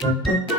Thank you.